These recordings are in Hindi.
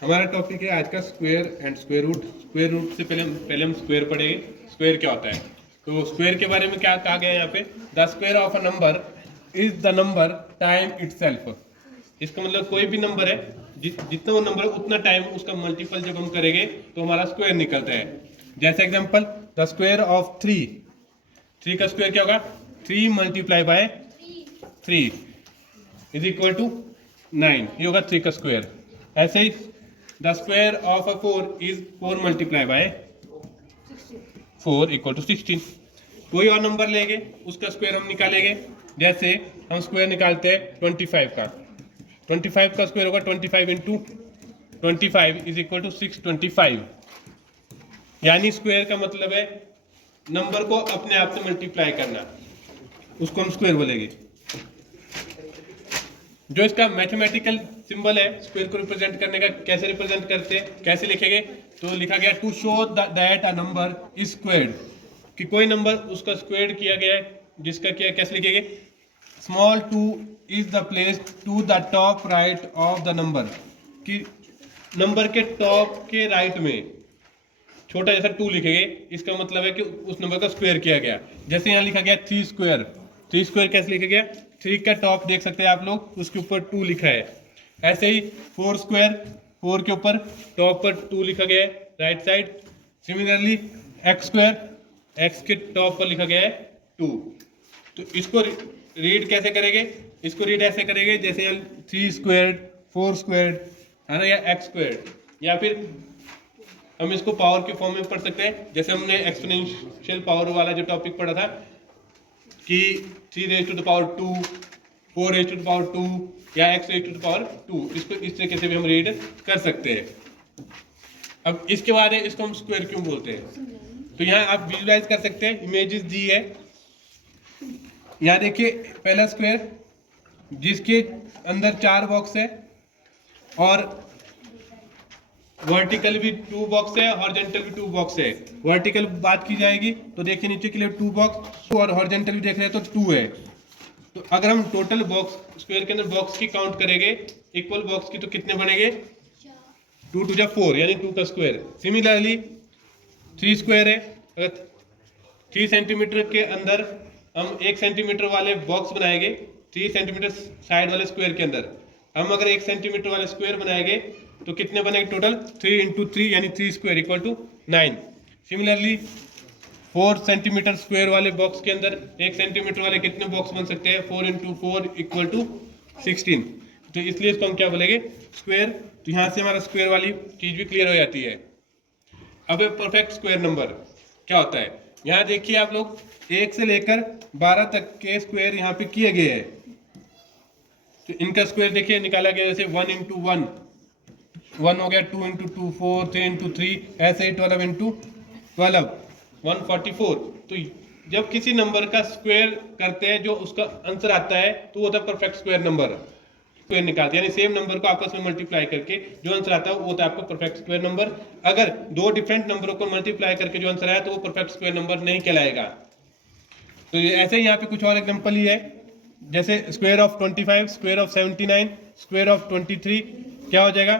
हमारा टॉपिक है आज का square and square root. Square root से पहले हम स्क्वायर पढ़ेंगे। स्क्वायर क्या होता है, तो स्क्वायर के बारे में क्या कहा गया है यहाँ पे, the square of a number is the number time itself. इसका मतलब कोई भी नंबर है, जितना वो नंबर है उतना टाइम उसका मल्टीपल जब हम करेंगे तो हमारा स्क्वायर निकलता है। जैसे एग्जांपल, द स्क्वायर ऑफ 3, 3 का स्क्वायर क्या होगा, 3 multiply by 3 is equal to 9, ये होगा 3 का स्क्वायर। ऐसे ही the square of a 4 is 4 multiply by 4 equal to 16। कोई और नंबर लेंगे उसका स्क्वायर हम निकालेंगे। जैसे हम स्क्वायर निकालते हैं 25 का, 25 का स्क्वायर होगा 25 इंटू 25 इज इक्वल टू 625। यानी स्क्वायर का मतलब है नंबर को अपने आप से मल्टीप्लाई करना, उसको हम स्क्वायर बोलेंगे। जो इसका मैथमेटिकल सिंबल है स्क्वायर को रिप्रेजेंट करने का, कैसे रिप्रेजेंट करते हैं, कैसे लिखेंगे, तो लिखा गया to show that a number is squared, कि कोई नंबर उसका स्क्वायर किया गया है, जिसका क्या कैसे लिखेंगे, small two is the place to the top right of the number, कि नंबर के टॉप के राइट में छोटा जैसा 2 लिखेंगे, इसका मतलब है कि उस नंबर का स्क्वायर किया गया। जैसे यहाँ लिखा गया 3 स्क्वायर, 3 स्क्वायर कैसे लिखा गया, 3 का टॉप देख सकते हैं आप लोग, उसके ऊपर 2 लिखा है। ऐसे ही 4 स्क्वायर, 4 के ऊपर टॉप पर 2 लिखा गया है right side. Similarly x square, x के टॉप पर लिखा गया है 2। तो इसको रीड कैसे करेंगे, इसको रीड ऐसे करेंगे जैसे 3 स्क्वायर, 4 स्क्वायर है ना, या एक्स स्क्वायर, या फिर हम इसको पावर के फॉर्म में पढ़ सकते हैं। जैसे हमने एक्सपोनेंशियल पावर वाला जो टॉपिक पढ़ा था कि 3 raise to the power 2, 4 raise to the power 2 या x raise to the power 2, इसको इस तरीके से भी हम रीड कर सकते हैं। अब इसके बाद है, इसको हम स्क्वायर क्यों बोलते हैं, तो यहाँ आप विजुलाइज कर सकते हैं, इमेजेस दी है। यहाँ देखिए पहला स्क्वायर जिसके अंदर 4 बॉक्स है और वर्टिकल भी 2 बॉक्स है, हॉरिजॉन्टल भी 2 बॉक्स है। वर्टिकल बात की जाएगी तो देखिए नीचे के लिए 2 बॉक्स और हॉरिजॉन्टल भी देख रहे हैं तो 2 है। तो अगर हम टोटल बॉक्स स्क्वायर के अंदर बॉक्स की काउंट करेंगे इक्वल बॉक्स की, तो कितने बनेंगे, 2 2 जा 4 यानी 2 का स्क्वायर। सिमिलरली 3 स्क्वायर है, अगर 3 सेंटीमीटर के अंदर हम 1 सेंटीमीटर वाले बॉक्स बनाएंगे, 3 सेंटीमीटर साइड वाले स्क्वायर के अंदर हम अगर 1 सेंटीमीटर वाले स्क्वायर बनाएंगे तो कितने बनेंगे टोटल, 3 इंटू 3 यानी 3 square equal to 9। Similarly 4 centimetre square वाले बॉक्स के अंदर 1 सेंटीमीटर वाले कितने बॉक्स बन सकते हैं, 4 इंटू 4 इक्वल टू 16। तो इसलिए इसको हम क्या बोलेंगे, स्क्वायर। तो यहाँ से हमारा स्क्वायर वाली चीज भी क्लियर हो जाती है। अब परफेक्ट स्क्वायर नंबर क्या होता है, यहाँ देखिए आप लोग 1 से लेकर 12 तक के स्क्वायर यहाँ पे किए गए हैं। तो इनका स्क्वायर देखिए निकाला गया, जैसे 1 इंटू 1 1 हो गया, 2 इंटू 2 4, 3 इंटू 3, ऐसे ही 12 इंटू 12 144। तो जब किसी नंबर का स्क्वायर करते हैं जो उसका आंसर आता है तो वो होता है परफेक्ट स्क्वायर नंबर। स्क्वायर निकालते हैं यानी सेम नंबर को आपस में मल्टीप्लाई करके जो आंसर आता है वो होता है आपका परफेक्ट स्क्वायर नंबर। अगर 2 डिफरेंट नंबरों को मल्टीप्लाई करके जो आंसर आया तो वो परफेक्ट स्क्वायर नंबर नहीं कहलाएगा। तो ऐसे ही यहाँ पे कुछ और एग्जाम्पल ही है, जैसे square of 25, square of 79, square of 23 क्या हो जाएगा,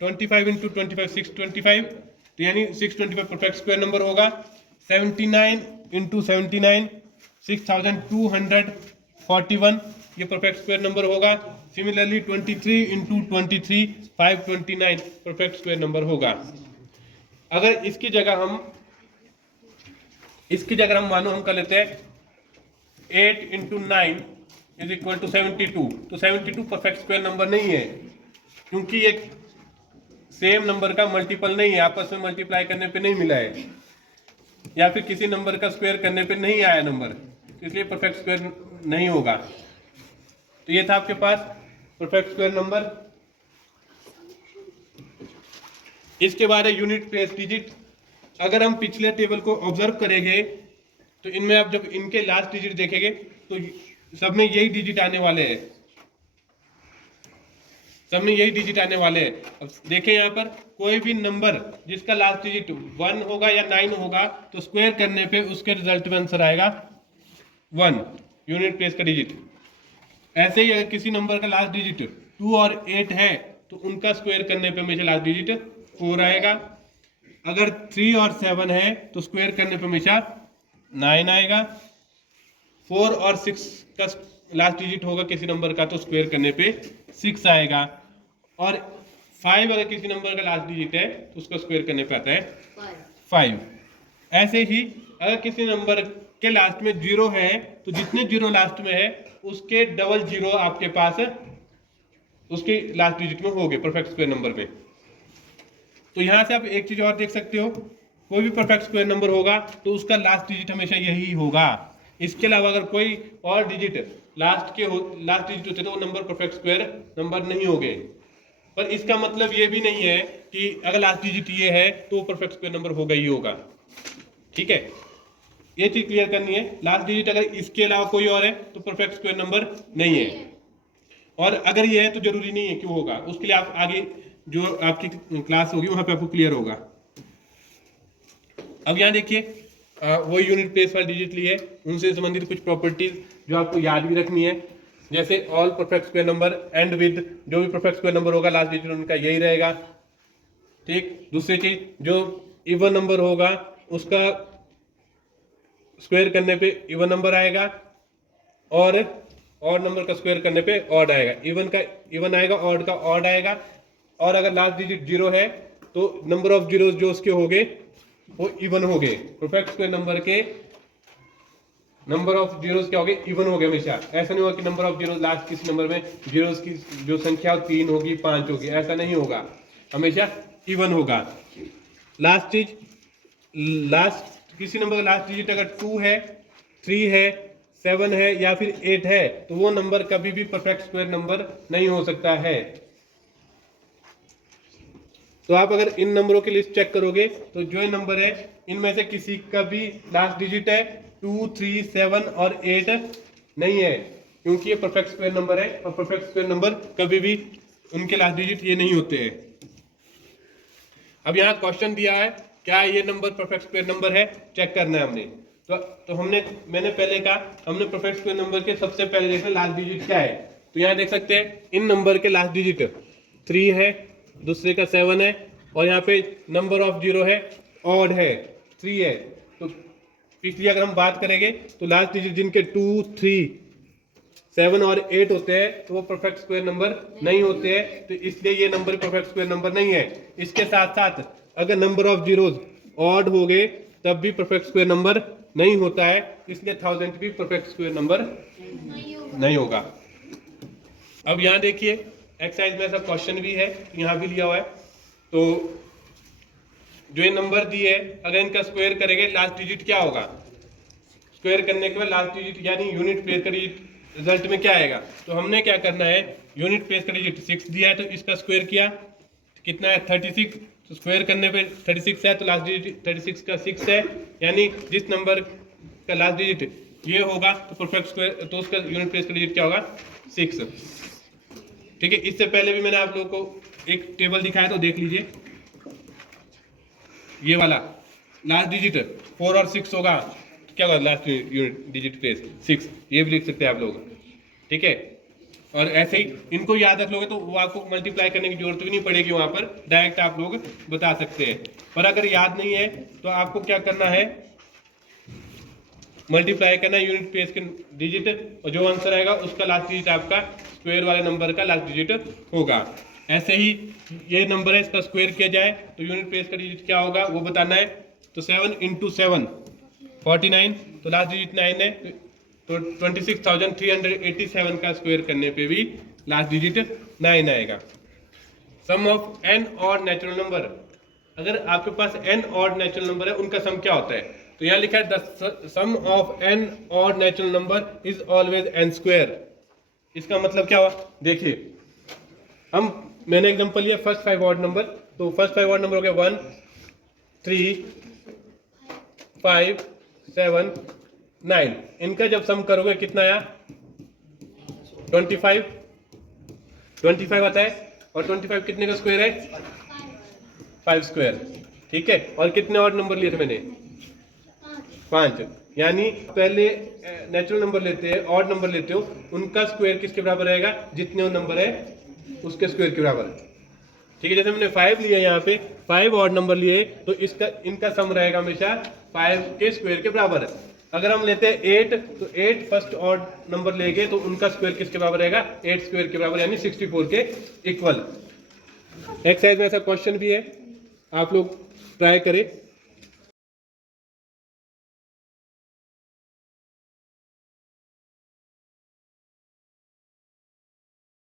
25 इंटू 25 625, तो यानी 625 परफेक्ट स्क्वायर नंबर होगा। 79 इंटू 79 6241, ये परफेक्ट स्क्वायर नंबर होगा। Similarly 23 into 23 529 perfect square number होगा। अगर इसकी जगह हम मानो हम कर लेते हैं 8 इंटू 9 इज इक्वल टू 72, तो 72 परफेक्ट स्क्वायर नंबर नहीं है, क्योंकि एक सेम नंबर का मल्टीपल नहीं है, आपस में मल्टीप्लाई करने पे नहीं मिला है, या फिर किसी नंबर का स्क्वायर करने पे नहीं आया नंबर, इसलिए परफेक्ट स्क्वायर नहीं होगा। तो ये था आपके पास परफेक्ट स्क्वायर नंबर। इसके बाद है यूनिट प्लेस डिजिट। अगर हम पिछले टेबल को ऑब्जर्व करेंगे तो इनमें आप जब इनके लास्ट डिजिट देखेंगे तो सब में यही डिजिट आने वाले हैं, सब में यही डिजिट आने वाले हैं। अब देखें यहाँ पर कोई भी नंबर जिसका लास्ट डिजिट 1 होगा या 9 होगा तो स्क्वायर करने पे उसके रिजल्ट में आंसर आएगा 1, यूनिट प्लेस का डिजिट। ऐसे ही अगर किसी नंबर का लास्ट डिजिट 2 और 8 है तो उनका स्क्वायर करने पे हमेशा लास्ट डिजिट 4 आएगा। अगर 3 और 7 है तो स्क्वायर करने पे हमेशा 9 आएगा। 4 और 6 का लास्ट डिजिट होगा किसी नंबर का तो स्क्वायर करने पे 6 आएगा। और 5 अगर किसी नंबर का लास्ट डिजिट है तो उसका स्क्वायर करने पे आता है 5। ऐसे ही अगर किसी नंबर के लास्ट में 0 है तो जितने 0 लास्ट में है उसके डबल 0 आपके पास उसके लास्ट डिजिट में होंगे परफेक्ट स्क्वायर नंबर में। तो यहां से आप एक चीज और देख सकते हो, कोई भी परफेक्ट स्क्वायर नंबर होगा तो उसका लास्ट डिजिट हमेशा यही होगा। इसके अलावा अगर कोई और डिजिट लास्ट डिजिट होते तो वो नंबर परफेक्ट स्क्वायर नंबर नहीं होंगे। पर इसका मतलब ये भी नहीं है कि अगर लास्ट डिजिट ये है तो वो परफेक्ट स्क्वायर नंबर होगा ही होगा। ठीक है, ये चीज क्लियर करनी है। लास्ट डिजिट अगर इसके अलावा कोई और है तो परफेक्ट स्क्वायर नंबर नहीं है, और अगर ये है तो जरूरी नहीं है क्यों होगा, उसके लिए आप आगे जो आपकी क्लास होगी वहां पे आपको क्लियर होगा। अब यहाँ देखिए वो यूनिट प्लेस वाली डिजिट ली है, उनसे संबंधित कुछ प्रॉपर्टीज जो आपको याद भी रखनी है, जैसे all perfect square number and with, जो भी परफेक्ट स्क्वायर नंबर होगा लास्ट डिजिट उनका यही रहेगा। ठीक, दूसरी चीज जो इवन नंबर होगा उसका स्क्वायर करने पे इवन नंबर आएगा, और ऑड नंबर का स्क्वायर करने पे ऑड आएगा। इवन का इवन आएगा, ऑड का ऑड आएगा। और अगर लास्ट डिजिट 0 है तो नंबर ऑफ जीरोस जो उसके होंगे वो इवन हो गए। परफेक्ट स्क्वायर नंबर के नंबर ऑफ जीरोस क्या हो गए, इवन हो गए हमेशा। ऐसा नहीं होगा कि नंबर ऑफ जीरोस लास्ट किसी नंबर में जीरोस की जो संख्या 3 होगी 5 होगी, ऐसा नहीं होगा, हमेशा इवन होगा। लास्ट चीज, लास्ट किसी नंबर का लास्ट डिजिट अगर 2 है, 3 है, 7 है या फिर 8 है तो वो नंबर कभी भी परफेक्ट स्क्वायर नंबर नहीं हो सकता है। तो आप अगर इन नंबरों की लिस्ट चेक करोगे तो जो ये नंबर है इनमें से किसी का भी लास्ट डिजिट है 2, 3, 7 और 8 नहीं है, क्योंकि ये परफेक्ट स्क्वायर नंबर है और परफेक्ट स्क्वायर नंबर कभी भी उनके लास्ट डिजिट ये नहीं होते हैं। अब यहाँ क्वेश्चन दिया है क्या ये नंबर परफेक्ट स्क्वायर नंबर है, चेक करना है हमने। तो मैंने पहले कहा हमने परफेक्ट स्क्वायर नंबर के सबसे पहले देखना लास्ट डिजिट क्या है। तो यहाँ देख सकते हैं इन नंबर के लास्ट डिजिट 3 है, दूसरे का 7 है, और यहाँ पे नंबर ऑफ जीरो है, ऑड है, 3 है। तो पिछली अगर हम बात करेंगे तो लास्ट डिजिट जिनके 2, 3, 7 और 8 होते हैं तो वो परफेक्ट स्क्वायर नंबर नहीं होते हैं, तो इसलिए ये नंबर परफेक्ट स्क्वायर नंबर नहीं है। इसके साथ साथ अगर नंबर ऑफ जीरोस ऑड हो गए तब भी परफेक्ट स्क्वायर नंबर नहीं होता है, इसलिए 1000 भी परफेक्ट स्क्वायर नंबर नहीं होगा। अब यहाँ देखिए एक्सरसाइज में ऐसा क्वेश्चन भी है, यहाँ भी लिया हुआ है। तो जो ये नंबर दिए है अगर इनका स्क्वायर करेंगे लास्ट डिजिट क्या होगा, स्क्वायर करने के बाद लास्ट डिजिट यानी यूनिट प्लेस का डिजिट रिजल्ट में क्या आएगा। तो हमने क्या करना है, यूनिट प्लेस का डिजिट 6 दिया है तो इसका स्क्वायर किया, कितना है 36, तो स्क्वायर करने पे 36 है तो लास्ट डिजिट 36 का 6 है, यानी जिस नंबर का लास्ट डिजिट ये होगा तो परफेक्ट स्क्वायर तो उसका यूनिट प्लेस का डिजिट क्या होगा 6। ठीक है, इससे पहले भी मैंने आप लोगों को एक टेबल दिखाया तो देख लीजिए, ये वाला लास्ट डिजिट 4 और 6 होगा तो क्या होगा लास्ट यूनिट डिजिट प्लेस 6, ये भी लिख सकते हैं आप लोग। ठीक है, और ऐसे ही इनको याद रख लोगे तो वो आपको मल्टीप्लाई करने की जरूरत भी नहीं पड़ेगी, वहां पर डायरेक्ट आप लोग बता सकते हैं। पर अगर याद नहीं है तो आपको क्या करना है, मल्टीप्लाई करना है यूनिट प्लेस के डिजिट, और जो आंसर आएगा उसका लास्ट डिजिट आपका स्क्वायर वाले नंबर का लास्ट डिजिट होगा। ऐसे ही ये नंबर है इसका स्क्वायर किया जाए तो यूनिट प्लेस का डिजिट क्या होगा वो बताना है। तो 7 × 7 49, तो लास्ट डिजिट 9 है तो 26,387 का स्क्वायर करने पे भी लास्ट डिजिट 9 आएगा। Sum of n odd natural number, अगर आपके पास n ऑड नेचुरल नंबर है उनका सम क्या होता है, तो यहाँ लिखा है the sum of n odd natural number is always n square. इसका मतलब क्या हुआ, देखिए मैंने एग्जांपल लिया फर्स्ट 5 ऑड नंबर, तो फर्स्ट 5 ऑड नंबर हो गया 1, 3, 5, 7, 9, इनका जब सम करोगे कितना आया 25 आता है, और 25 कितने का स्क्वायर है 5 स्क्वायर। ठीक है, और कितने ऑड नंबर लिए थे मैंने 5, यानी पहले नेचुरल नंबर लेते हैं ऑड नंबर लेते हो उनका स्क्वायर किसके बराबर रहेगा, जितने वो नंबर है उसके स्क्वायर के बराबर है। ठीक है, जैसे हमने 5 लिया यहाँ पे, 5 ऑड नंबर लिए तो इसका इनका सम रहेगा हमेशा 5 के स्क्वायर के बराबर है। अगर हम लेते हैं 8 तो 8 फर्स्ट ऑड नंबर लेंगे तो उनका स्क्वायर किसके बराबर रहेगा, 8 स्क्वायर के बराबर, यानी 64 के इक्वल। एक्सरसाइज में ऐसा क्वेश्चन भी है, आप लोग ट्राई करें।